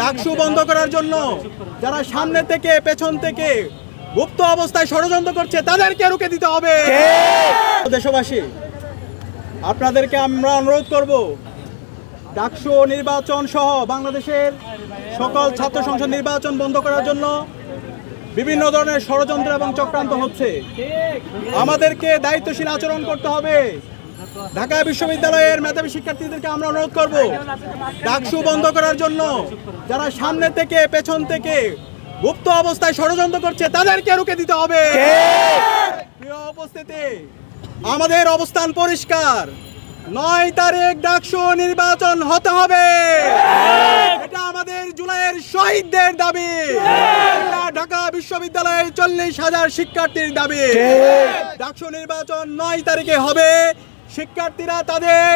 ডাকসু বন্ধ করার জন্য যারা সামনে থেকে পেছন থেকে গুপ্ত অবস্থায় ষড়যন্ত্র করছে তাদেরকে রুখে দিতে হবে। দেশবাসী, আপনাদেরকে আমরা অনুরোধ করব, ডাকসু নির্বাচন সহ বাংলাদেশের সকল ছাত্র সংসদ নির্বাচন বন্ধ করার জন্য বিভিন্ন ধরনের ষড়যন্ত্র এবং চক্রান্ত হচ্ছে। আমাদেরকে দায়িত্বশীল আচরণ করতে হবে। ঢাকা বিশ্ববিদ্যালয়ের মেধাবী শিক্ষার্থীদেরকে আমরা অনুরোধ করব, ডাকসু বন্ধ করার জন্য যারা সামনে থেকে পেছন থেকে গুপ্ত অবস্থায় ষড়যন্ত্র করছে তাদেরকে রুখে দিতে হবে। প্রিয় উপস্থিতি, আমাদের অবস্থান পরিষ্কার। 9 তারিখ ডাকসু নির্বাচন হতে হবে। এটা আমাদের জুলাইয়ের শহীদদের দাবি। এটা ঢাকা বিশ্ববিদ্যালয়ের 40,000 শিক্ষার্থীর দাবি। ডাকসু নির্বাচন 9 তারিখে হবে। শিক্ষার্থীরা তাদের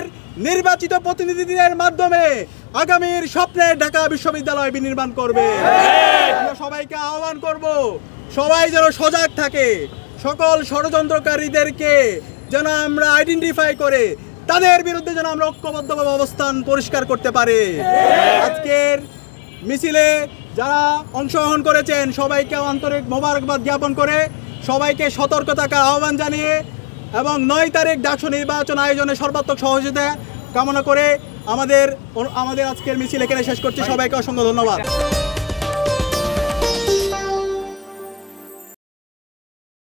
নির্বাচিত প্রতিনিধিদের মাধ্যমে আগামীর স্বপ্নের ঢাকা বিশ্ববিদ্যালয় বিনির্মাণ করবে। আমরা সবাইকে আহ্বান করব, সবাই যেন সজাগ থাকে। সকল ষড়যন্ত্রকারীদেরকে যেন আমরা আইডেন্টিফাই করে তাদের বিরুদ্ধে যেন আমরা ঐক্যবদ্ধভাবে অবস্থান পরিষ্কার করতে পারি। আজকের মিছিলে যারা অংশগ্রহণ করেছেন সবাইকে আন্তরিক মোবারকবাদ জ্ঞাপন করে সবাইকে সতর্ক থাকার আহ্বান জানিয়ে এবং 9 তারিখ ডাকসু নির্বাচন আয়োজনে সর্বাত্মক সহযোগিতা কামনা করে আমাদের আজকের মিছিল এখানে শেষ করছি। সবাইকে অসংখ্য ধন্যবাদ।